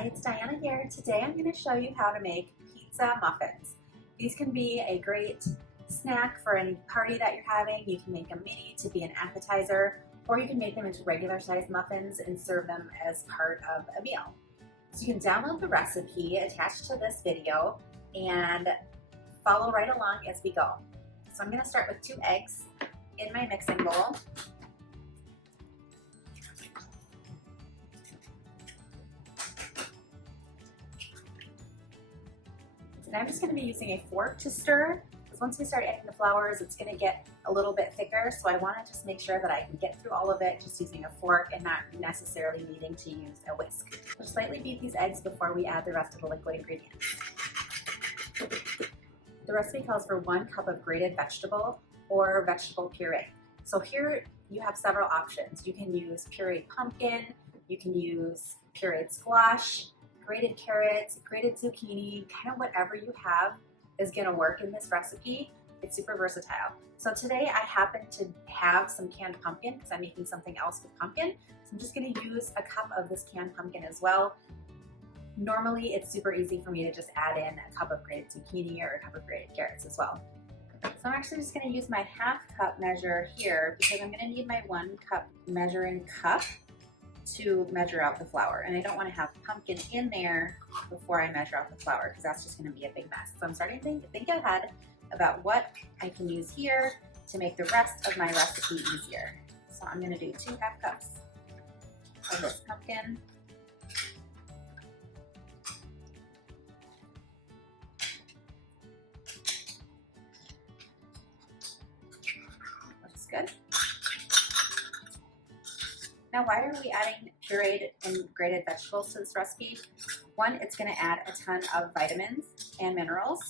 Hi, it's Diana here. Today I'm going to show you how to make pizza muffins. These can be a great snack for any party that you're having. You can make them mini to be an appetizer, or you can make them into regular sized muffins and serve them as part of a meal. So you can download the recipe attached to this video and follow right along as we go. So I'm going to start with 2 eggs in my mixing bowl. And I'm just going to be using a fork to stir, because once we start adding the flours, it's going to get a little bit thicker. So I want to just make sure that I can get through all of it just using a fork and not necessarily needing to use a whisk. So slightly beat these eggs before we add the rest of the liquid ingredients. The recipe calls for 1 cup of grated vegetable or vegetable puree. So here you have several options. You can use pureed pumpkin, you can use pureed squash, grated carrots, grated zucchini, kind of whatever you have is going to work in this recipe. It's super versatile. So today I happen to have some canned pumpkin because I'm making something else with pumpkin. So I'm just going to use a cup of this canned pumpkin as well. Normally it's super easy for me to just add in a cup of grated zucchini or a cup of grated carrots as well. So I'm actually just going to use my 1/2 cup measure here because I'm going to need my 1 cup measuring cup to measure out the flour, and I don't want to have pumpkin in there before I measure out the flour because that's just going to be a big mess. So I'm starting to think ahead about what I can use here to make the rest of my recipe easier. So I'm going to do 2 1/2 cups of this pumpkin. Looks good. Now, why are we adding pureed and grated vegetables to this recipe? 1, it's going to add a ton of vitamins and minerals.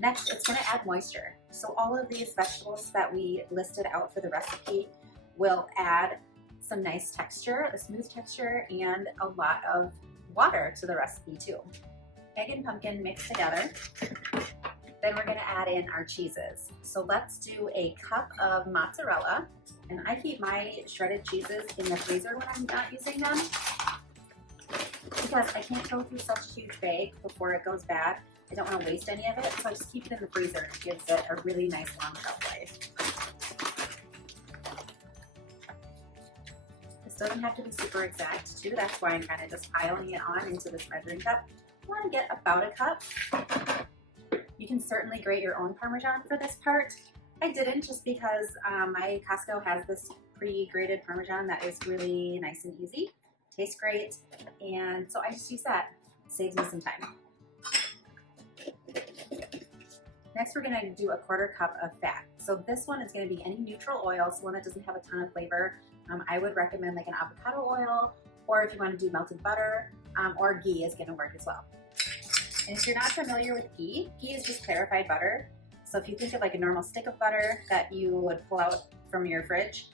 Next, it's going to add moisture. So all of these vegetables that we listed out for the recipe will add some nice texture, a smooth texture, and a lot of water to the recipe too. Egg and pumpkin mixed together. Then we're going to add in our cheeses. So let's do a cup of mozzarella. And I keep my shredded cheeses in the freezer when I'm not using them because I can't go through such a huge bag before it goes bad. I don't want to waste any of it, so I just keep it in the freezer and it gives it a really nice long shelf life. This doesn't have to be super exact too, that's why I'm kind of just piling it on into this measuring cup. I want to get about a cup. You can certainly grate your own Parmesan for this part. I didn't just because my Costco has this pre-grated Parmesan that is really nice and easy, tastes great, and so I just use that. It saves me some time. Next we're going to do a 1/4 cup of fat. So this one is going to be any neutral oil, so one that doesn't have a ton of flavor. I would recommend like an avocado oil, or if you want to do melted butter, or ghee is going to work as well. And if you're not familiar with ghee, ghee is just clarified butter. So if you think of like a normal stick of butter that you would pull out from your fridge,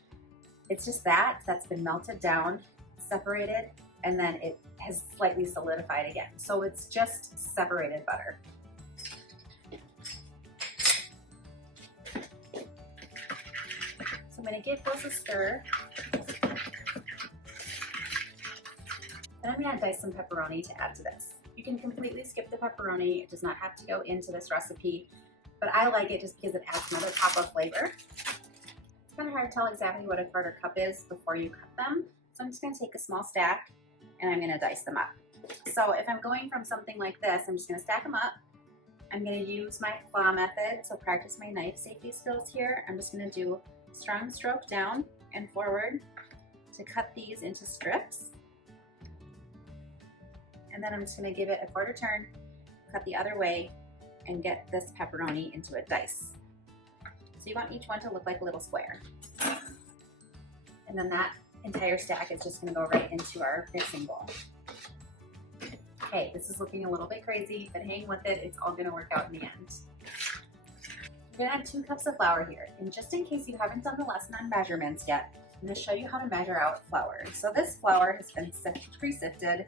it's just that's been melted down, separated, and then it has slightly solidified again. So it's just separated butter. So I'm going to give those a stir. Then I'm going to dice some pepperoni to add to this. You can completely skip the pepperoni. It does not have to go into this recipe, but I like it just because it adds another pop of flavor. It's kind of hard to tell exactly what a 1/4 cup is before you cut them. So I'm just going to take a small stack and I'm going to dice them up. So if I'm going from something like this, I'm just going to stack them up. I'm going to use my claw method, so practice my knife safety skills here. I'm just going to do strong stroke down and forward to cut these into strips. And then I'm just going to give it a 1/4 turn, cut the other way, and get this pepperoni into a dice. So you want each one to look like a little square. And then that entire stack is just going to go right into our mixing bowl. Okay, this is looking a little bit crazy, but hang with it, it's all going to work out in the end. I'm going to add 2 cups of flour here. And just in case you haven't done the lesson on measurements yet, I'm going to show you how to measure out flour. So this flour has been pre-sifted.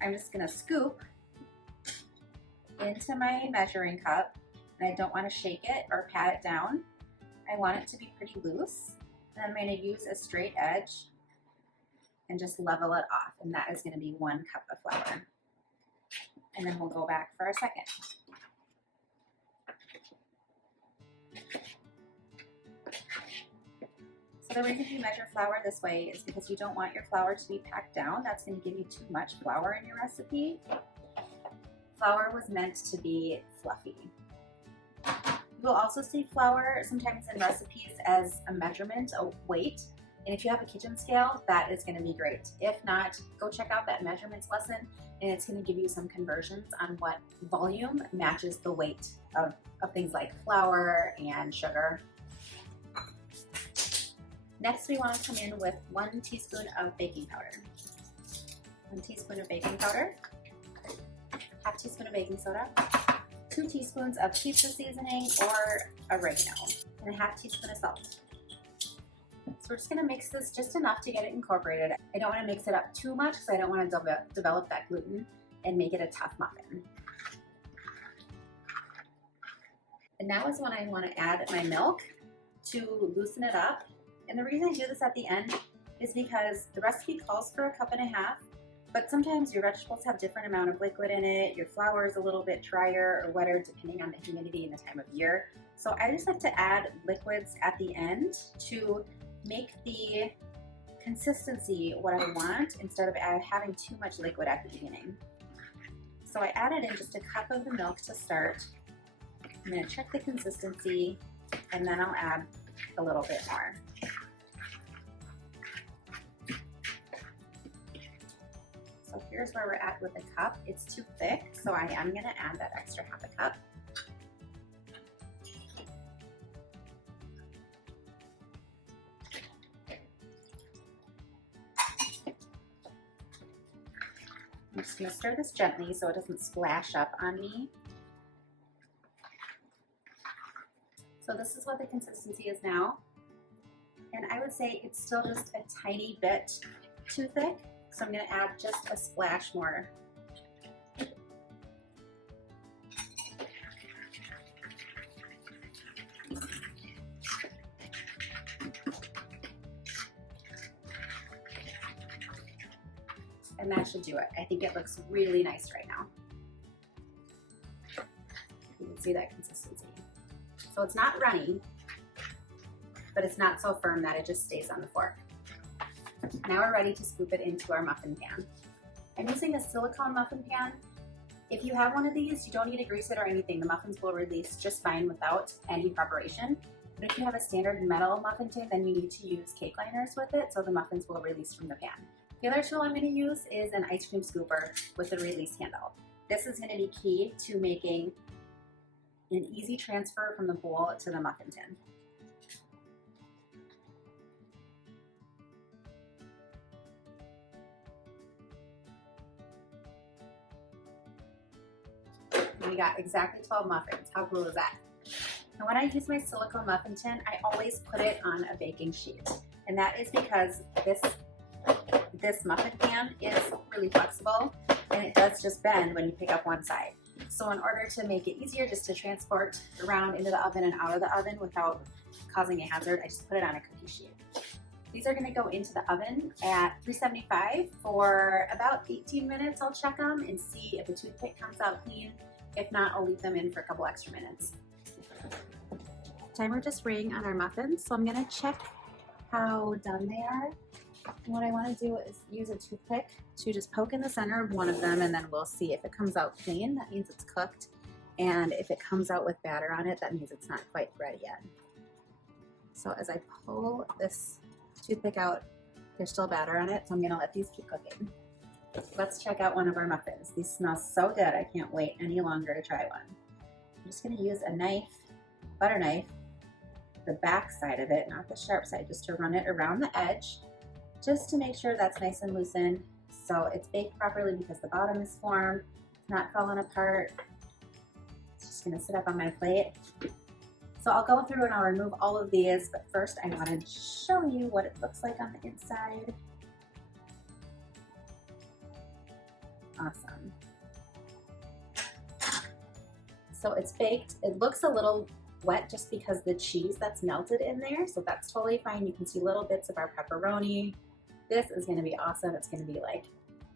I'm just going to scoop into my measuring cup, and I don't want to shake it or pat it down. I want it to be pretty loose, and I'm going to use a straight edge and just level it off. And that is going to be 1 cup of flour. And then we'll go back for our second. So the reason you measure flour this way is because you don't want your flour to be packed down. That's going to give you too much flour in your recipe. Flour was meant to be fluffy. You will also see flour sometimes in recipes as a measurement, a weight. And if you have a kitchen scale, that is going to be great. If not, go check out that measurements lesson, and it's going to give you some conversions on what volume matches the weight of things like flour and sugar. Next, we want to come in with 1 teaspoon of baking powder. 1 teaspoon of baking powder, ½ teaspoon of baking soda, 2 teaspoons of pizza seasoning or oregano, and ½ teaspoon of salt. So we're just going to mix this just enough to get it incorporated. I don't want to mix it up too much because I don't want to develop that gluten and make it a tough muffin. And now is when I want to add my milk to loosen it up. And the reason I do this at the end is because the recipe calls for 1.5 cups, but sometimes your vegetables have different amount of liquid in it. Your flour is a little bit drier or wetter depending on the humidity and the time of year. So I just like to add liquids at the end to make the consistency what I want instead of having too much liquid at the beginning. So I added in just 1 cup of the milk to start. I'm going to check the consistency and then I'll add a little bit more. So here's where we're at with 1 cup. It's too thick, so I am going to add that extra ½ cup. I'm just going to stir this gently so it doesn't splash up on me. So this is what the consistency is now. And I would say it's still just a tiny bit too thick. So I'm going to add just a splash more. And that should do it. I think it looks really nice right now. You can see that consistency. So it's not runny, but it's not so firm that it just stays on the fork. Now we're ready to scoop it into our muffin pan. I'm using a silicone muffin pan. If you have one of these, you don't need to grease it or anything. The muffins will release just fine without any preparation. But if you have a standard metal muffin tin, then you need to use cake liners with it so the muffins will release from the pan. The other tool I'm going to use is an ice cream scooper with a release handle. This is going to be key to making an easy transfer from the bowl to the muffin tin. We got exactly 12 muffins. How cool is that? And when I use my silicone muffin tin, I always put it on a baking sheet. And that is because this muffin pan is really flexible and it does just bend when you pick up one side. So in order to make it easier just to transport around into the oven and out of the oven without causing a hazard, I just put it on a cookie sheet. These are going to go into the oven at 375 for about 18 minutes. I'll check them and see if a toothpick comes out clean. If not, I'll leave them in for a couple extra minutes. Timer just rang on our muffins, so I'm going to check how done they are. And what I want to do is use a toothpick to just poke in the center of one of them, and then we'll see if it comes out clean. That means it's cooked. And if it comes out with batter on it, that means it's not quite ready yet. So as I pull this toothpick out, there's still batter on it, so I'm going to let these keep cooking. Let's check out one of our muffins. These smell so good, I can't wait any longer to try one. I'm just going to use a knife, butter knife, the back side of it, not the sharp side, just to run it around the edge, just to make sure that's nice and loosened so it's baked properly because the bottom is formed, it's not falling apart. It's just going to sit up on my plate. So I'll go through and I'll remove all of these, but first I want to show you what it looks like on the inside. Awesome. So it's baked. It looks a little wet just because the cheese that's melted in there, so that's totally fine. You can see little bits of our pepperoni. This is gonna be awesome. It's gonna be like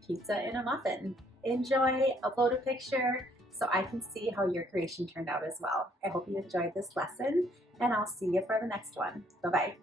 pizza in a muffin. Enjoy, upload a picture so I can see how your creation turned out as well. I hope you enjoyed this lesson, and I'll see you for the next one. Bye-bye.